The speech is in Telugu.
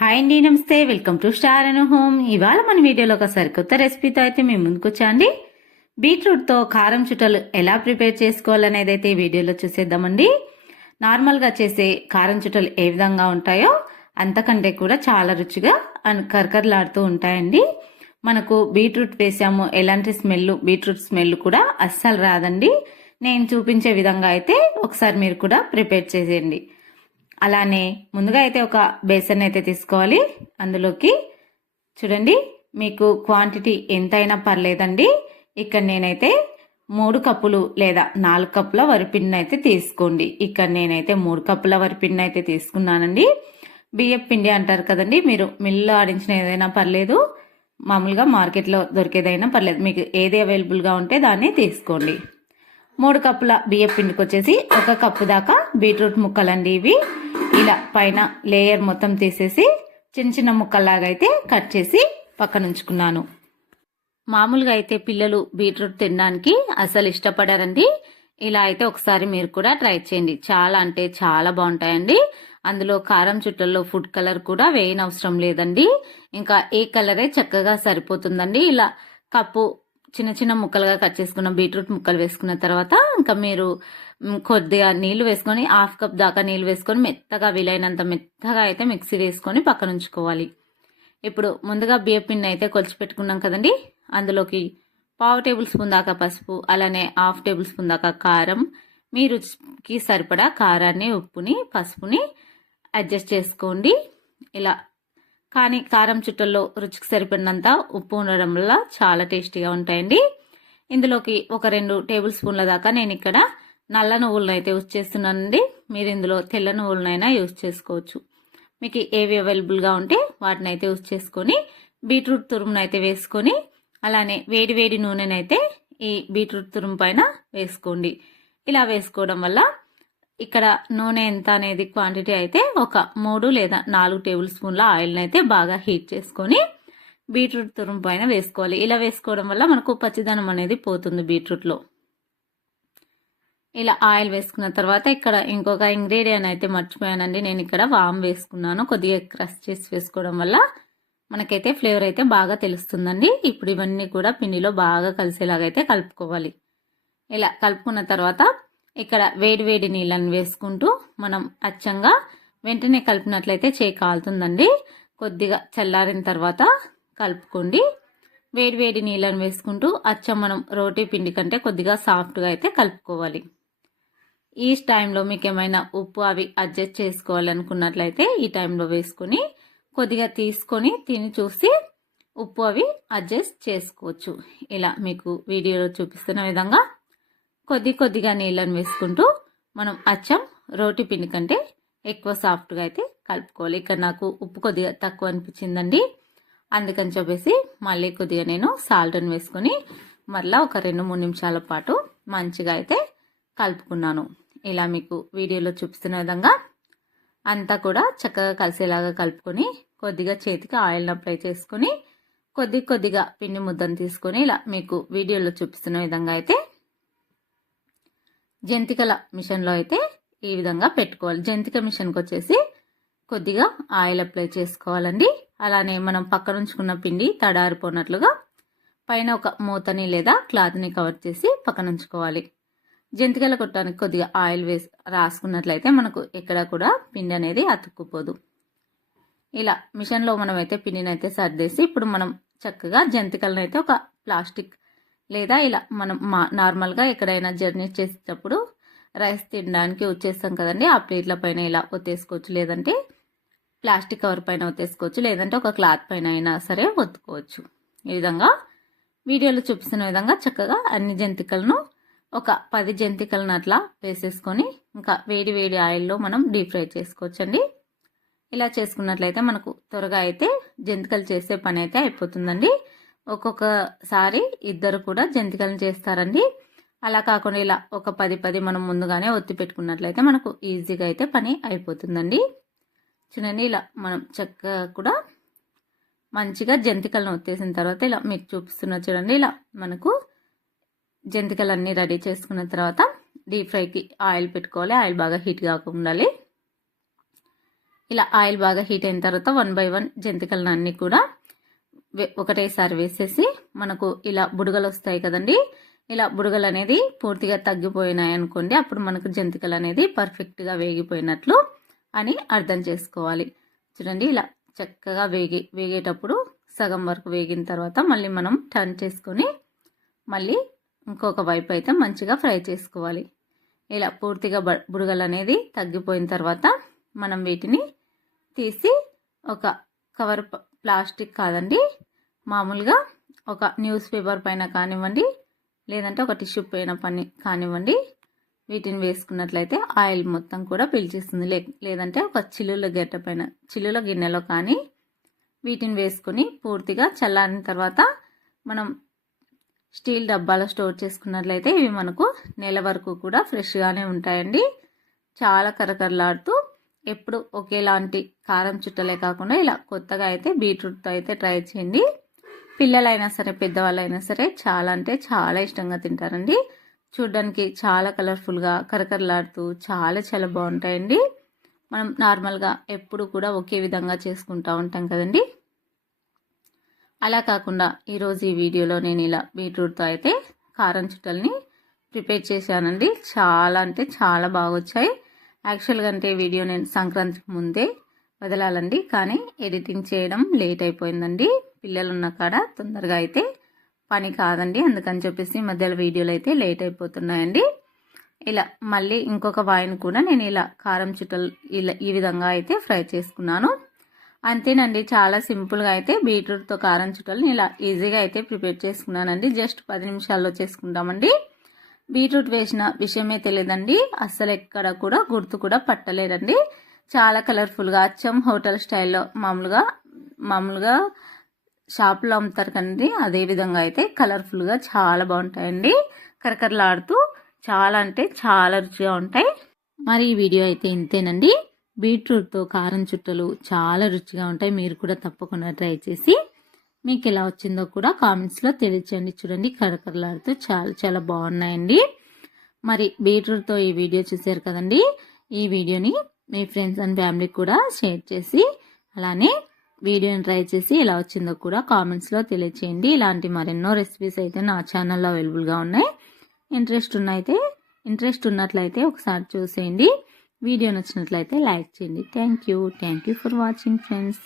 హాయ్ అండి, నమస్తే. Welcome to star and home. ఇవాళ మన వీడియోలో ఒక సరికొత్త రెసిపీతో అయితే మేము ముందుకు వచ్చాండి. బీట్రూట్తో కారం చుట్టలు ఎలా ప్రిపేర్ చేసుకోవాలనేది అయితే ఈ వీడియోలో చూసేద్దామండి. నార్మల్గా చేసే కారం చుట్టలు ఏ విధంగా ఉంటాయో అంతకంటే కూడా చాలా రుచిగా కరకరలాడుతూ ఉంటాయండి. మనకు బీట్రూట్ వేసాము, ఎలాంటి బీట్రూట్ స్మెల్ కూడా అస్సలు రాదండి. నేను చూపించే విధంగా అయితే ఒకసారి మీరు కూడా ప్రిపేర్ చేసేయండి. అలానే ముందుగా అయితే ఒక బేసన్ అయితే తీసుకోవాలి. అందులోకి చూడండి, మీకు క్వాంటిటీ ఎంతైనా పర్లేదండి. ఇక్కడ నేనైతే 3 కప్పులు లేదా 4 కప్పుల వరిపిండిని అయితే తీసుకోండి. ఇక్కడ నేనైతే 3 కప్పుల వరిపిండిని అయితే తీసుకున్నానండి. బియ్యం పిండి అంటారు కదండి, మీరు మిల్లు ఆడించిన ఏదైనా పర్లేదు, మామూలుగా మార్కెట్లో దొరికేదైనా పర్లేదు, మీకు ఏది అవైలబుల్గా ఉంటే దాన్ని తీసుకోండి. 3 కప్పుల బియ్యం పిండికి వచ్చేసి 1 కప్పు దాకా బీట్రూట్ ముక్కలండి. ఇవి ఇలా పైన లేయర్ మొత్తం తీసేసి చిన్న చిన్న ముక్కల్లాగా అయితే కట్ చేసి పక్కన ఉంచుకున్నాను. మామూలుగా అయితే పిల్లలు బీట్రూట్ తినడానికి అసలు ఇష్టపడారండి. ఇలా అయితే ఒకసారి మీరు కూడా ట్రై చేయండి. చాలా అంటే చాలా బాగుంటాయండి. అందులో కారం చుట్టల్లో ఫుడ్ కలర్ కూడా వేయనవసరం లేదండి. ఇంకా ఏ కలరే చక్కగా సరిపోతుందండి. ఇలా కప్పు చిన్న చిన్న ముక్కలుగా కట్ చేసుకున్న బీట్రూట్ ముక్కలు వేసుకున్న తర్వాత ఇంకా మీరు కొద్దిగా నీళ్లు వేసుకొని 1/2 కప్ దాకా నీళ్లు వేసుకొని మెత్తగా, వీలైనంత మెత్తగా అయితే మిక్సీ వేసుకొని పక్కన ఉంచుకోవాలి. ఇప్పుడు ముందుగా బియ్యం పిండి అయితే కొలిచి పెట్టుకున్నాం కదండి. అందులోకి 1/2 టేబుల్ స్పూన్ దాకా పసుపు, అలానే 1/2 టేబుల్ స్పూన్ దాకా కారం, మీ రుచికి సరిపడా కారాన్ని, ఉప్పుని, పసుపుని అడ్జస్ట్ చేసుకోండి. ఇలా కానీ కారం చుట్టల్లో రుచికి సరిపడినంత ఉప్పు ఉండడం వల్ల చాలా టేస్టీగా ఉంటాయండి. ఇందులోకి ఒక 2 టేబుల్ స్పూన్ల దాకా నేను ఇక్కడ నల్ల నువ్వులను అయితే యూజ్ చేస్తున్నానండి. మీరు ఇందులో తెల్ల నువ్వులనైనా యూజ్ చేసుకోవచ్చు. మీకు ఏవి అవైలబుల్గా ఉంటే వాటిని అయితే యూజ్ చేసుకొని బీట్రూట్ తురుమును అయితే వేసుకొని, అలానే వేడి వేడి నూనెనైతే ఈ బీట్రూట్ తురుము పైన వేసుకోండి. ఇలా వేసుకోవడం వల్ల ఇక్కడ నూనె ఎంత అనేది క్వాంటిటీ అయితే ఒక 3 లేదా 4 టేబుల్ స్పూన్ల ఆయిల్ని అయితే బాగా హీట్ చేసుకొని బీట్రూట్ తురుము పైన వేసుకోవాలి. ఇలా వేసుకోవడం వల్ల మనకు పచ్చిదనం అనేది పోతుంది బీట్రూట్లో. ఇలా ఆయిల్ వేసుకున్న తర్వాత ఇక్కడ ఇంకొక ఇంగ్రీడియంట్ అయితే మర్చిపోయానండి. నేను ఇక్కడ వామ్ వేసుకున్నాను. కొద్దిగా క్రష్ చేసి వేసుకోవడం వల్ల మనకైతే ఫ్లేవర్ అయితే బాగా తెలుస్తుందండి. ఇప్పుడు ఇవన్నీ కూడా పిండిలో బాగా కలిసేలాగైతే కలుపుకోవాలి. ఇలా కలుపుకున్న తర్వాత ఇక్కడ వేడి వేడి నీళ్ళని వేసుకుంటూ మనం అచ్చంగా వెంటనే కలిపినట్లయితే చేయి కాలుతుందండి. కొద్దిగా చల్లారిన తర్వాత కలుపుకోండి. వేడి వేడి నీళ్ళని వేసుకుంటూ అచ్చం మనం రోటీ పిండి కంటే కొద్దిగా సాఫ్ట్గా అయితే కలుపుకోవాలి. ఈ టైంలో మీకు ఏమైనా ఉప్పు అవి అడ్జస్ట్ చేసుకోవాలనుకున్నట్లయితే ఈ టైంలో వేసుకొని కొద్దిగా తీసుకొని తిని చూసి ఉప్పు అవి అడ్జస్ట్ చేసుకోవచ్చు. ఇలా మీకు వీడియోలో చూపిస్తున్న విధంగా కొద్దిగా నీళ్ళని వేసుకుంటూ మనం అచ్చం రోటీ పిండి కంటే ఎక్కువ సాఫ్ట్గా అయితే కలుపుకోవాలి. ఇక్కడ నాకు ఉప్పు కొద్దిగా తక్కువ అనిపించిందండి. అందుకని చెప్పేసి మళ్ళీ కొద్దిగా నేను సాల్ట్ని వేసుకొని మళ్ళీ ఒక 2-3 నిమిషాల పాటు మంచిగా అయితే కలుపుకున్నాను. ఇలా మీకు వీడియోలో చూపిస్తున్న విధంగా అంతా కూడా చక్కగా కలిసేలాగా కలుపుకొని కొద్దిగా చేతికి ఆయిల్ని అప్లై చేసుకొని కొద్దిగా పిండి ముద్దను తీసుకొని ఇలా మీకు వీడియోలో చూపిస్తున్న విధంగా అయితే జంతికల మిషన్లో అయితే ఈ విధంగా పెట్టుకోవాలి. జంతిక మిషన్కి వచ్చేసి కొద్దిగా ఆయిల్ అప్లై చేసుకోవాలండి. అలానే మనం పక్కన ఉంచుకున్న పిండి తడారిపోయినట్లుగా పైన ఒక మూతని లేదా క్లాత్ని కవర్ చేసి పక్కన ఉంచుకోవాలి. జంతికల కొట్టడానికి కొద్దిగా ఆయిల్ రాసుకున్నట్లయితే మనకు ఎక్కడ కూడా పిండి అనేది అతుక్కుపోదు. ఇలా మిషన్లో మనం అయితే పిండిని అయితే సర్దేసి ఇప్పుడు మనం చక్కగా జంతికలను అయితే ఒక ప్లాస్టిక్ లేదా ఇలా మనం నార్మల్గా ఎక్కడైనా జర్నీ చేసేటప్పుడు రైస్ తినడానికి వచ్చేస్తాం కదండి, ఆ ప్లేట్ల పైన ఇలా ఒత్తేసుకోవచ్చు, లేదంటే ప్లాస్టిక్ కవర్ పైన ఒత్తేసుకోవచ్చు, లేదంటే ఒక క్లాత్ పైన అయినా సరే ఒత్తుకోవచ్చు. ఈ విధంగా వీడియోలో చూపిస్తున్న విధంగా చక్కగా అన్ని జంతికలను ఒక 10 జంతికలను అట్లా వేసేసుకొని ఇంకా వేడి వేడి ఆయిల్లో మనం డీప్ ఫ్రై చేసుకోవచ్చండి. ఇలా చేసుకున్నట్లయితే మనకు త్వరగా అయితే జంతికలు చేసే పని అయితే అయిపోతుందండి. ఒక్కొక్కసారి ఇద్దరు కూడా జంతికలను చేస్తారండి. అలా కాకుండా ఇలా ఒక 10 మనం ముందుగానే ఒత్తి పెట్టుకున్నట్లయితే మనకు ఈజీగా అయితే పని అయిపోతుందండి. చూడండి, ఇలా మనం చక్కగా కూడా మంచిగా జంతికలను ఒత్తేసిన తర్వాత ఇలా మీకు చూపిస్తున్నా చూడండి, ఇలా మనకు జంతికలన్నీ రెడీ చేసుకున్న తర్వాత డీప్ ఫ్రైకి ఆయిల్ పెట్టుకోవాలి. ఆయిల్ బాగా హీట్ కాకుండా ఉండాలి. ఇలా ఆయిల్ బాగా హీట్ అయిన తర్వాత 1 బై 1 జంతికలను అన్ని కూడా ఒకటేసారి వేసేసి మనకు ఇలా బుడగలు వస్తాయి కదండి. ఇలా బుడగలు అనేది పూర్తిగా తగ్గిపోయినాయి అనుకోండి, అప్పుడు మనకు జంతికలు అనేది పర్ఫెక్ట్గా వేగిపోయినట్లు అని అర్థం చేసుకోవాలి. చూడండి ఇలా చక్కగా వేగేటప్పుడు సగం వరకు వేగిన తర్వాత మళ్ళీ మనం టర్న్ చేసుకొని మళ్ళీ ఇంకొక వైపు అయితే మంచిగా ఫ్రై చేసుకోవాలి. ఇలా పూర్తిగా బుడగలు అనేది తగ్గిపోయిన తర్వాత మనం వీటిని తీసి ఒక కవర్, ప్లాస్టిక్ కాదండి, మామూలుగా ఒక న్యూస్ పేపర్ పైన కానివ్వండి, లేదంటే ఒక టిష్యూ పైన కానివ్వండి, వీటిని వేసుకున్నట్లయితే ఆయిల్ మొత్తం కూడా పీల్చేస్తుంది. లేదంటే ఒక చిల్లుల గిన్నెలో కానీ వీటిని వేసుకొని పూర్తిగా చల్లారిన తర్వాత మనం స్టీల్ డబ్బాలో స్టోర్ చేసుకున్నట్లయితే ఇవి మనకు నెల వరకు కూడా ఫ్రెష్గానే ఉంటాయండి. చాలా కరకరలాడుతూ ఎప్పుడు ఒకేలాంటి కారం చుట్టలే కాకుండా ఇలా కొత్తగా అయితే బీట్రూట్తో అయితే ట్రై చేయండి. పిల్లలైనా సరే పెద్దవాళ్ళైనా సరే చాలా అంటే చాలా ఇష్టంగా తింటారండి. చూడ్డానికి చాలా కలర్ఫుల్గా కరకరలాడుతూ చాలా చాలా బాగుంటాయండి. మనం నార్మల్గా ఎప్పుడు కూడా ఒకే విధంగా చేసుకుంటూ ఉంటాం కదండి. అలా కాకుండా ఈరోజు ఈ వీడియోలో నేను ఇలా బీట్రూట్తో అయితే కారం చుట్టల్ని ప్రిపేర్ చేశానండి. చాలా అంటే చాలా బాగా వచ్చాయి. యాక్చువల్గా అంటే వీడియో నేను సంక్రాంతికి ముందే వదలాలండి, కానీ ఎడిటింగ్ చేయడం లేట్ అయిపోయిందండి. పిల్లలు ఉన్న కాడ తొందరగా అయితే పని కాదండి, అందుకని చెప్పేసి మధ్యలో వీడియోలు అయితే లేట్ అయిపోతున్నాయండి. ఇలా మళ్ళీ ఇంకొక వాయిని కూడా నేను ఇలా కారం చుట్టలు ఇలా ఈ విధంగా అయితే ఫ్రై చేసుకున్నాను. అంతేనండి, చాలా సింపుల్గా అయితే బీట్రూట్తో కారం చుట్టలు ఇలా ఈజీగా అయితే ప్రిపేర్ చేసుకున్నానండి. జస్ట్ 10 నిమిషాల్లో చేసుకుంటామండి. బీట్రూట్ వేసిన విషయమే తెలియదండి, అస్సలు ఎక్కడ కూడా గుర్తు కూడా పట్టలేదండి. చాలా కలర్ఫుల్గా అచ్చం హోటల్ స్టైల్లో మామూలుగా షాప్లో అమ్ముతారు కండి, అదే విధంగా అయితే కలర్ఫుల్గా చాలా బాగుంటాయండి. కరకరలాడుతూ చాలా అంటే చాలా రుచిగా ఉంటాయి. మరి ఈ వీడియో అయితే ఇంతేనండి. బీట్రూట్తో కారం చుట్టలు చాలా రుచిగా ఉంటాయి. మీరు కూడా తప్పకుండా ట్రై చేసి మీకు ఎలా వచ్చిందో కూడా కామెంట్స్లో తెలియచేయండి. చూడండి కరకరలాడుతూ చాలా చాలా బాగున్నాయండి. మరి బీట్రూట్తో ఈ వీడియో చూసారు కదండి. ఈ వీడియోని మీ ఫ్రెండ్స్ అండ్ ఫ్యామిలీకి కూడా షేర్ చేసి అలానే వీడియోని ట్రై చేసి ఎలా వచ్చిందో కూడా కామెంట్స్లో తెలియచేయండి. ఇలాంటి మరెన్నో రెసిపీస్ అయితే నా ఛానల్లో అవైలబుల్గా ఉన్నాయి. ఇంట్రెస్ట్ ఉన్నట్లయితే ఒకసారి చూసేయండి. వీడియో నచ్చినట్లయితే లైక్ చేయండి. Thank you for watching friends.